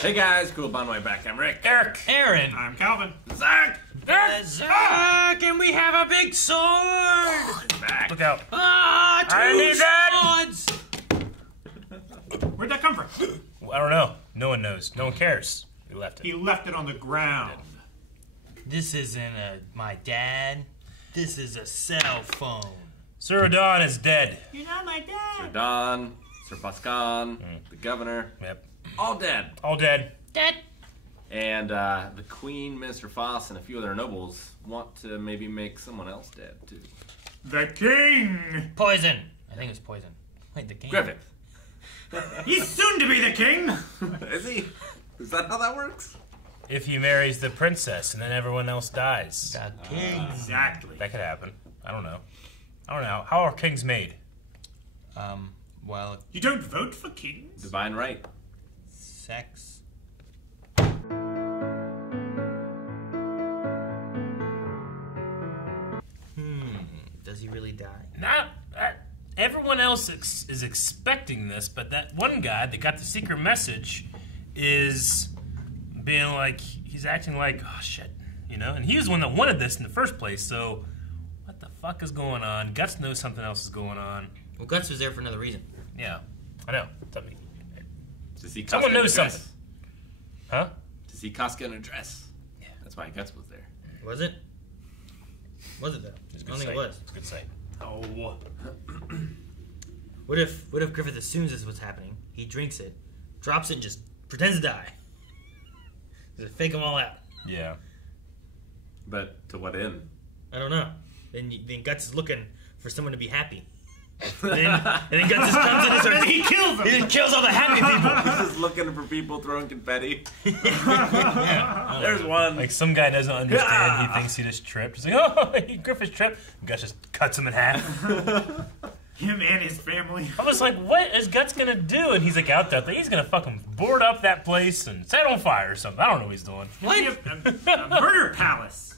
Hey guys, cool by my back. I'm Rick. Eric. Aaron. I'm Calvin. Zach. Berserk, and we have a big sword. Back. Look out. Ah, I need swords. Where'd that come from? Ah. I don't know. No one knows. No one cares. We left it. He left it on the ground. This isn't my dad. This is a cell phone. Sir Don is dead. You're not my Sir dad. Don, Sir Pascan, the governor, Yep. all dead. All dead. Dad. And the Queen, Minister Foss, and a few other nobles want to maybe make someone else dead too. The king. Poison. I think it's poison. Wait, the king. Griffith. He's soon to be the king. Is he? Is that how that works? If he marries the princess and then everyone else dies. The king. Exactly. That could happen. I don't know. How are kings made? Well, You don't vote for kings? Divine right. sex. Does he really die? Not. Everyone else is expecting this, but that one guy that got the secret message is being like, he's acting like, oh shit, you know? And he was the one that wanted this in the first place, so what the fuck is going on? Guts knows something else is going on. Well, Guts was there for another reason. Yeah, I know. Tell me. To see Casca Someone in a knows dress. something. Huh? To see Casca in a dress. Yeah. That's why Guts was there. Was it? Was it though? It's a I good don't think sight. it was. It's a good sight. Oh. What if Griffith assumes this is what's happening? He drinks it, drops it, and just pretends to die. Just fake them all out. Yeah. But to what end? I don't know. Then Guts is looking for someone to be happy. And then Guts just comes in and starts. He kills him. He just kills all the happy people. He's just looking for people throwing confetti. Yeah. There's one. Like some guy doesn't understand. He thinks he just tripped. He's like, oh, Griffith's tripped. And Guts just cuts him in half. Him and his family. I was like, what is Guts gonna do? And he's like out there. He's gonna fucking board up that place and set it on fire or something. I don't know what he's doing. A murder palace.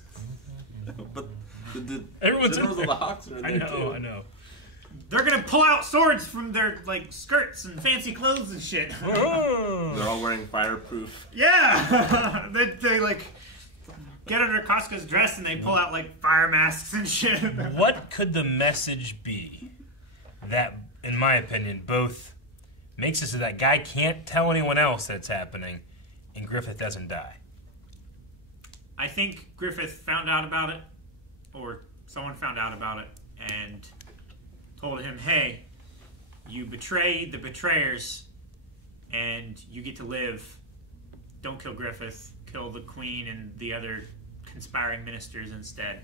But the Everyone's generals in of the Hawks are in I there know, too. I know. They're gonna pull out swords from their skirts and fancy clothes and shit. They're all wearing fireproof. Yeah. they get under Casca's dress and they pull out fire masks and shit. What could the message be that, in my opinion, both makes it so that guy can't tell anyone else that it's happening and Griffith doesn't die? I think Griffith found out about it, or someone found out about it, and told him, hey, you betray the betrayers, and you get to live. Don't kill Griffith. Kill the queen and the other conspiring ministers instead.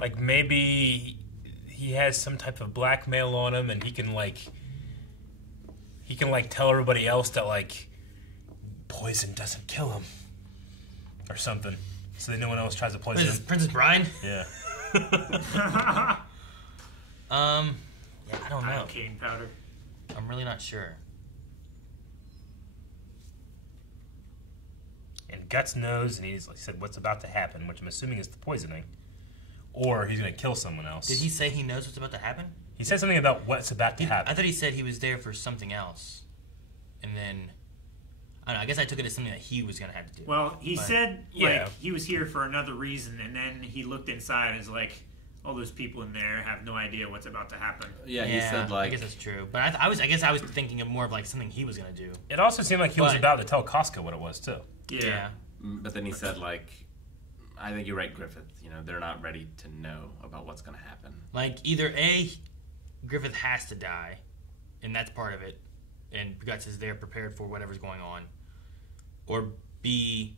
Like maybe he has some type of blackmail on him and he can tell everybody else that poison doesn't kill him or something, so that no one else tries to poison him. Princess Bride? Yeah. Yeah, I don't know. Cane powder. I'm really not sure. And Guts knows, and he's said what's about to happen, which I'm assuming is the poisoning, or he's gonna kill someone else. Did he say he knows what's about to happen? He said something about what's about to I happen. thought he said he was there for something else. And then, I don't know, I guess I took it as something that he was going to have to do. Well, he But- said Yeah. he was here for another reason, and then he looked inside and was like, all those people in there have no idea what's about to happen. Yeah, he said I guess that's true. But I guess I was thinking of more of something he was going to do. It also seemed like he was But- about to tell Casca what it was too. Yeah. But then he said I think you're right, Griffith. You know, they're not ready to know about what's going to happen. Either A, Griffith has to die, and that's part of it, and Guts is there prepared for whatever's going on. Or B,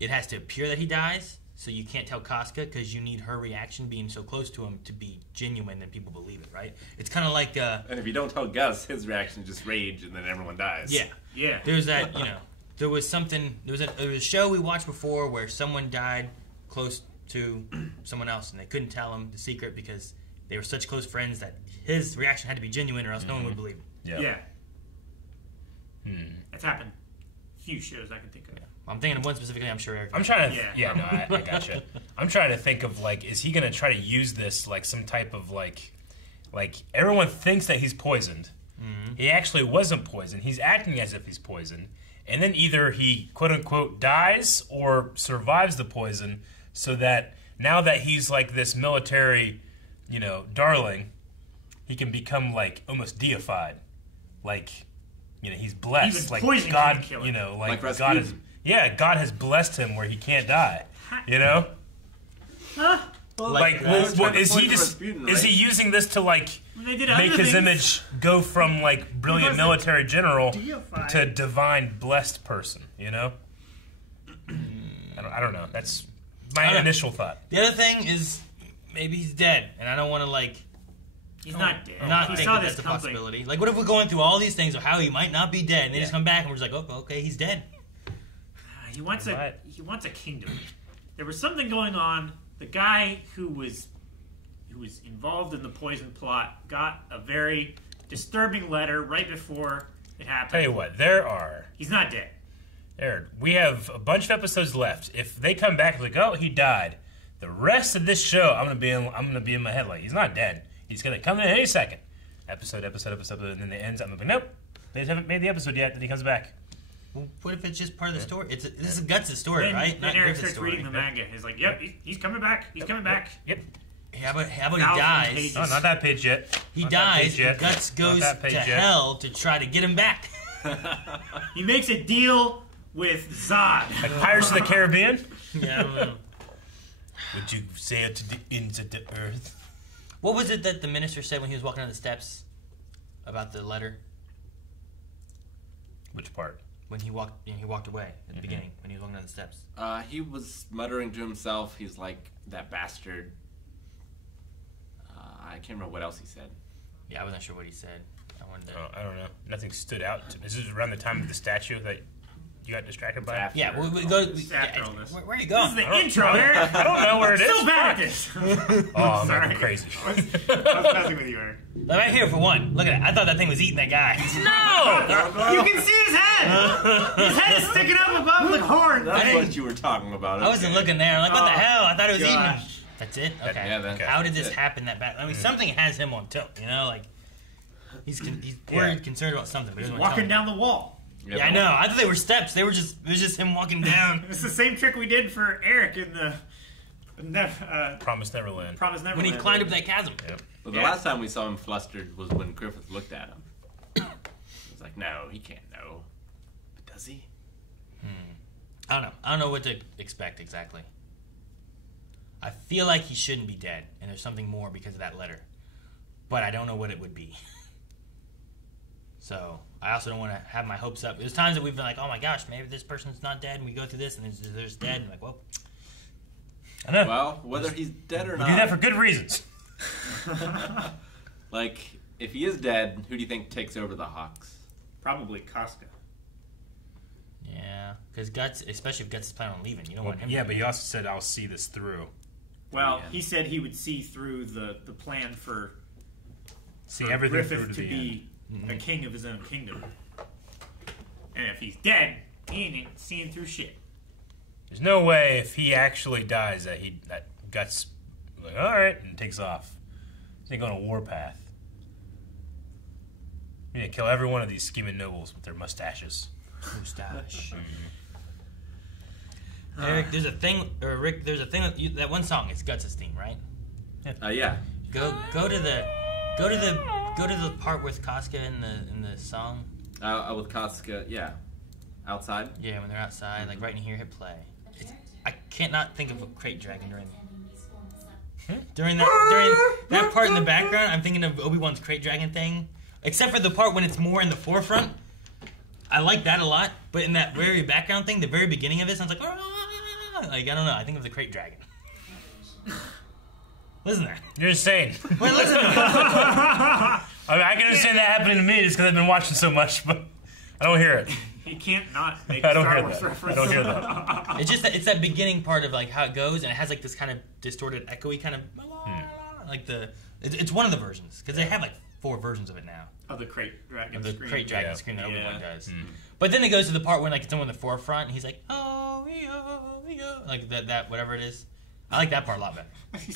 it has to appear that he dies, so you can't tell Casca because you need her reaction being so close to him to be genuine and people believe it, right? It's kind of like... And if you don't tell Gus, his reaction is just rage, and then everyone dies. Yeah. Yeah. There's that, there was a show we watched before where someone died close to someone else, and they couldn't tell him the secret because they were such close friends that his reaction had to be genuine or else no one would believe it. Yeah. That's happened. Few shows I can think of. I'm thinking of one specifically. I'm sure Eric. I'm trying to. Yeah. I gotcha. I'm trying to think of is he gonna try to use this some type of everyone thinks that he's poisoned. He actually wasn't poisoned. He's acting as if he's poisoned, and then either he quote unquote dies or survives the poison, so that now that he's like this military, darling, he can become like almost deified, like he's blessed, Even like poison God, can't kill him. like Like God is, Rasputin. God has blessed him where he can't die, Huh? Like, is he just is he using this to like They did make other his things. image go from like brilliant wasn't military general deified. to divine blessed person? I don't know. That's my initial thought. The other thing is maybe he's dead, and I don't want to like He's not dead. not He think saw that this that's a coming. possibility. Like, what if we're going through all these things of how he might not be dead, and they just come back and we're just like, oh, okay, he's dead. He wants Right. a kingdom. There was something going on. The guy who was involved in the poison plot got a very disturbing letter right before it happened. Tell you what, He's not dead. we have a bunch of episodes left. If they come back like, oh, he died, the rest of this show, I'm gonna be in my head like, he's not dead. He's gonna come in any second. Episode, and then it ends. I'm gonna be nope. They haven't made the episode yet. Then he comes back. Well, what if it's just part of the story? This is Guts' story, Then, right? then Not Eric Griffith's starts story. reading the manga. He's like, "Yep, he's coming back. He's coming back." Yep. How about he 1,000 dies? pages. No, not that page yet. He Not that dies, page yet. and Guts Not goes that to page yet. hell to try to get him back. He makes a deal with Zod. Like Pirates of the Caribbean. Yeah, I don't know. Would you sail to the ends of the earth? What was it that the minister said when he was walking down the steps about the letter? Which part? When he walked away at the beginning when he was walking down the steps. He was muttering to himself. He's like, that bastard. I can't remember what else he said. Yeah, I wasn't sure what he said. I wanted to. I don't know. Nothing stood out. This is around the time of the statue that you got distracted by. After Yeah, we all go. this. After all this. Where are you This going? is the intro, Eric. I don't know where it is. Still bad at this. Oh, I'm Sorry. crazy. I was messing with you, Eric. Right here for one. Look at it. I thought that thing was eating that guy. No! You can see his head. His head is sticking up above the horn. That's what you were talking about. I wasn't okay. looking there. I'm like, what the Oh, hell? I thought it was eating him. gosh. That's it? Okay. Yeah, that's How did this it. happen that bad? I mean, something has him on tilt, like, he's worried, concerned about something. But he doesn't wanna Walking tell down the wall. me. Yeah, I know. I thought they were steps. It was just him walking down. It's the same trick we did for Eric in the Promise Neverland. Promise Neverland. when he climbed up that chasm. Yep. Well, the Yeah. last time we saw him flustered was when Griffith looked at him. He was like, no, he can't know. But does he? I don't know. I don't know what to expect exactly. I feel like he shouldn't be dead, and there's something more because of that letter. But I don't know what it would be. So, I also don't want to have my hopes up. There's times that we've been like, oh my gosh, maybe this person's not dead, and we go through this, and they're just dead, and like, well, I know. Well, whether he's dead or we not. do that for good reasons. Like, if he is dead, who do you think takes over the Hawks? Probably Casca. yeah. Because Guts, especially if Guts is planning on leaving, you don't want him Yeah, to but you also said I'll see this through. Well, Yeah. he said he would see through the plan for See everything through Griffith to to the end. be a king of his own kingdom. And if he's dead, he ain't seeing through shit. There's no way if he actually dies that Guts like, all right, and takes off. He's going on a war path. You need to kill every one of these scheming nobles with their mustaches. mustache. Eric, there's a thing, or Rick, there's a thing that one song. It's Guts' theme, right? Yeah. Go to the part with Casca in the song. With Casca, yeah. Outside? Yeah, when they're outside, like right in here, hit play. I can't not think of a crate dragon during that part in the background. I'm thinking of Obi-Wan's crate dragon thing, except for the part when it's more in the forefront. I like that a lot, but in that very background thing, the very beginning of it sounds like I don't know. I think of the crate dragon. Listen to that. You're insane. Wait, listen to that. I mean, I can understand that happening to me just because I've been watching so much, but I don't hear it. He can't not make I a don't Star hear Wars that. reference. I don't hear that. It's just that it's that beginning part of like how it goes, and it has like this kind of distorted, echoey kind of like it's one of the versions because they have like 4 versions of it now. Of the crate dragon Of the scream. crate dragon Yeah. scream that Obi-Wan Yeah. does. But then it goes to the part when like it's someone in the forefront and he's like, oh, like that whatever it is. I like that part a lot better.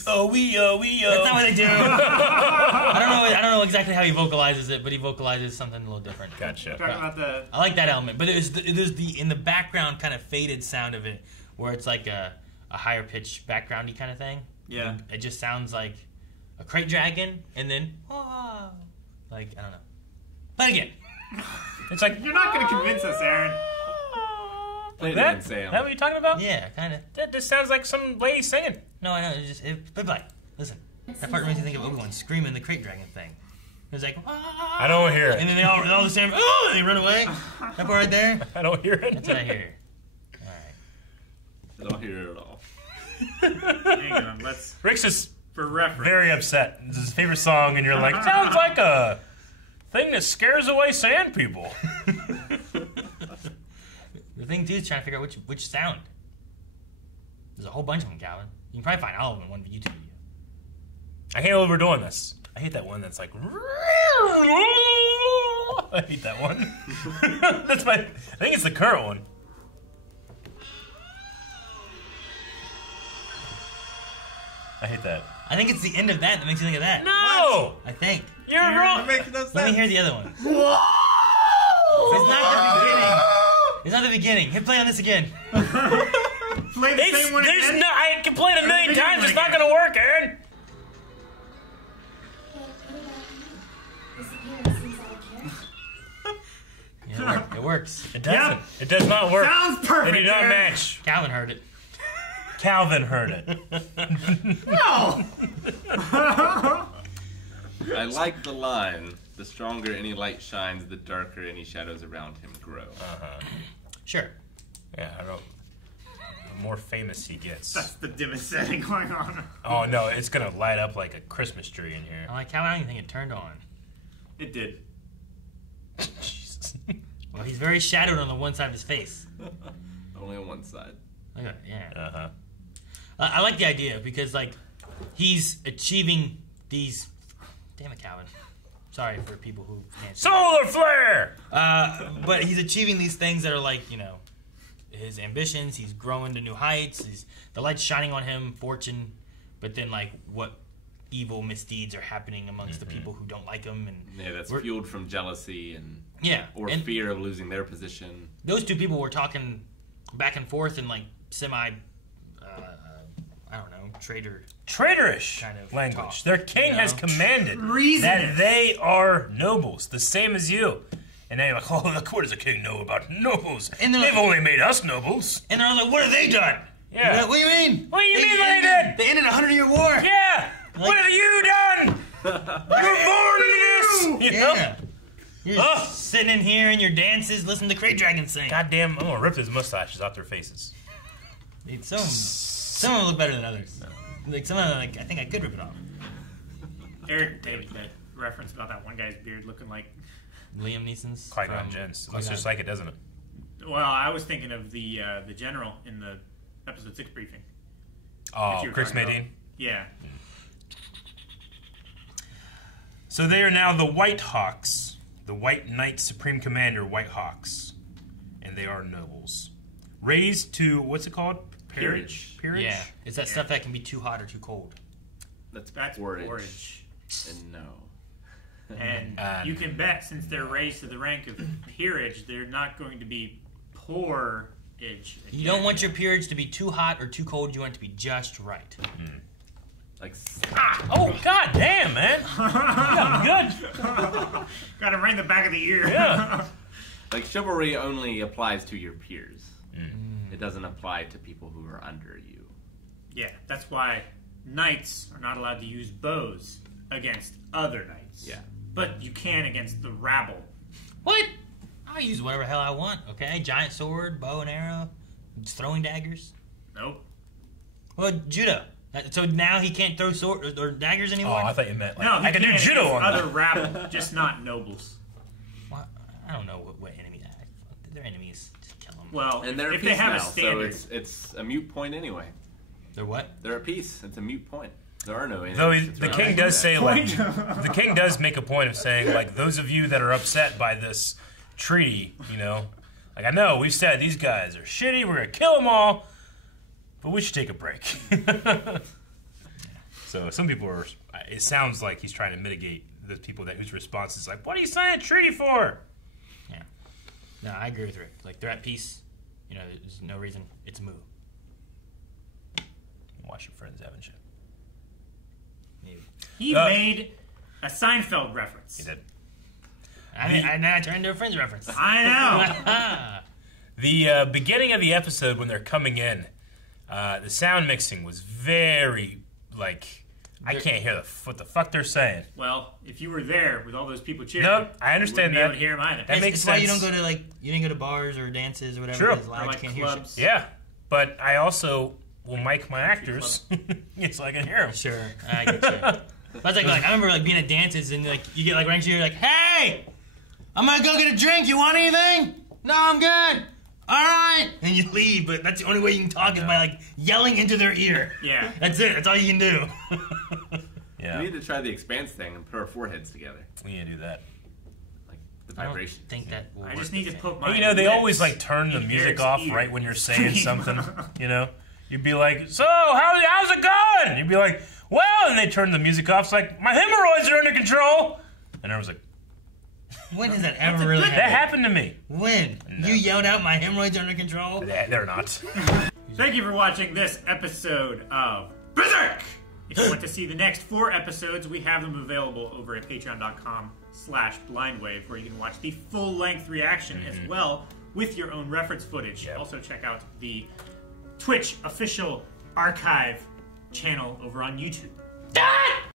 Oh, we That's not what they do. I don't know exactly how he vocalizes it, but he vocalizes something a little different. Gotcha. Talking about the I like that element, but it is the in the background kind of faded sound of it, where it's like a higher pitched backgroundy kind of thing. yeah. It just sounds like a crate dragon, and then like I don't know. But again, It's like You're not going to convince us, Aaron. Play it that. again, Sam. That what you're talking about? yeah, kind of. That just sounds like some lady singing. No, I know. But like, listen, that part makes me think of Obi-Wan screaming the crate dragon thing. It was like, I don't hear and it. then they all the same, and they run away. That part right there. I don't hear it. That's what I hear. All right. I don't hear it at all. Hang on, let's Rick's is for reference. very upset. It's his favorite song, and you're like, sounds like a thing that scares away sand people. The thing too is trying to figure out which sound. There's a whole bunch of them, Calvin. You can probably find all of them in one YouTube video. I can't believe we're doing this. I hate that one that's like. I hate that one. That's my. I think it's the current one. I hate that. I think it's the end of that makes you think of that. No! I think. You're wrong. Let me hear the other one. It's not the beginning. It's not the beginning. Hit play on this again. Play the same one There's again. no. I can play it a million Beginning times. It's one not gonna work, Aaron. Yeah, it works. It doesn't. It does not work. Sounds perfect, They do not Aaron. match. Calvin heard it. Calvin heard it. No. I like the line. The stronger any light shines, the darker any shadows around him grow. Sure. Yeah, I don't. The more famous he gets. That's the dimmest setting going on. Oh no, it's gonna light up like a Christmas tree in here. I'm like, Calvin, I don't even think it turned on. It did. Jesus. Well, he's very shadowed on the one side of his face. Only on one side. Look at it, yeah. Uh-huh. I like the idea because, like, he's achieving these. Damn it, Calvin. Sorry for people who can't. Solar flare! But he's achieving these things that are like, his ambitions. He's growing to new heights. The light's shining on him, fortune. But then, like, what evil misdeeds are happening amongst the people who don't like him, and Yeah, that's fueled from jealousy and and fear of losing their position. those two people were talking back and forth in like semi, I don't know, Traitorish kind of language. talk, Their king has commanded that they are nobles, the same as you. And now you're like, oh, look, what does a king know about nobles? And They've they're like- only made us nobles. And they're like, what have they done? Yeah. What do you mean? What do you mean what they did? They ended a 100-year war. Yeah! What have you done? You were born into this! You know? Yeah. You're just sitting in here in your dances, listening to Crate Dragon sing. Goddamn, I'm gonna rip his mustaches out their faces. Dude, some of them look better than others. Like some of them, like I think I could rip it off. Eric David, that reference about that one guy's beard looking like. Liam Neeson's. Qui-Gon from Jinn. Looks Qui-Gon. just like it, doesn't it? Well, I was thinking of the general in the episode 6 briefing. Oh, you were Chris talking about. Madine. Yeah. So they are now the White Hawks, the White Knight Supreme Commander White Hawks, and they are nobles. Raised to, what's it called? Peerage. Peerage? Yeah, it's that stuff that can be too hot or too cold. That's Porridge. And no. And you can bet, since they're raised to the rank of peerage, they're not going to be porridge. You don't want your peerage to be too hot or too cold. You want it to be just right. Like, Oh, god damn, man. You got me good. Got him right in the back of the ear. Yeah. like chivalry only applies to your peers. It doesn't apply to people who are under you. Yeah, that's why knights are not allowed to use bows against other knights. Yeah. But you can against the rabble. What? I'll use whatever hell I want, okay? Giant sword, bow and arrow, throwing daggers. Nope. Well, judo. So now he can't throw sword or daggers Oh, anymore? I thought you meant, like, No, I can do can judo against on other that. rabble, just not nobles. Well, I don't know what enemy. They're enemies. Just kill them. Well, And they're at if peace they have now, a standard. so it's a moot point anyway. They're what? They're at peace. It's a moot point. There are no enemies. Though to the throw king at does that. say, like, the king does make a point of saying, like, those of you that are upset by this treaty, like, I know, we've said these guys are shitty, we're gonna kill them all, but we should take a break. So some people are. It sounds like he's trying to mitigate the people whose response is like, "What are you signing a treaty for?" Yeah. No, I agree with Rick. Like, they're at peace. You know, there's no reason. It's a move. Watch your friends, haven't you? Maybe. He made a Seinfeld reference. He did. And then I turned to a Friends reference. I know. The beginning of the episode when they're coming in, the sound mixing was very, like, I can't hear what the fuck they're saying. Well, if you were there with all those people cheering, No, I understand you wouldn't that. be able to hear him either. That makes It's sense. why you don't go to, like, you didn't go to bars or dances or whatever. True. Because loud, Or, you like, can't clubs. hear Yeah, but I also will mic my actors so I can hear them. shit. Sure, I get you. But it's like I remember like being at dances and like you get like right next to you, you're like, hey, I'm gonna go get a drink. You want anything? No, I'm good. All right, and you leave. But that's the only way you can talk is by like yelling into their ear. Yeah. That's it. That's all you can do. Yeah, We need to try the expanse thing and put our foreheads together. we need to do that. Like the I don't vibrations. think that will I work just the need to same. put my. Hey, they lips always like turn the in music Eric's off ear. right when you're saying something. You know, you'd be like, "So, how's it going?" You'd be like, "Well," and they turn the music off. It's like, "My hemorrhoids are under control," and I was like, When has that ever really "That happened? happened to me." When? No. You yelled out, my hemorrhoids are under control? They're not. Thank you for watching this episode of Berserk. If you want to see the next 4 episodes, we have them available over at patreon.com/blindwave, where you can watch the full-length reaction as well with your own reference footage. Yep. Also check out the Twitch official archive channel over on YouTube.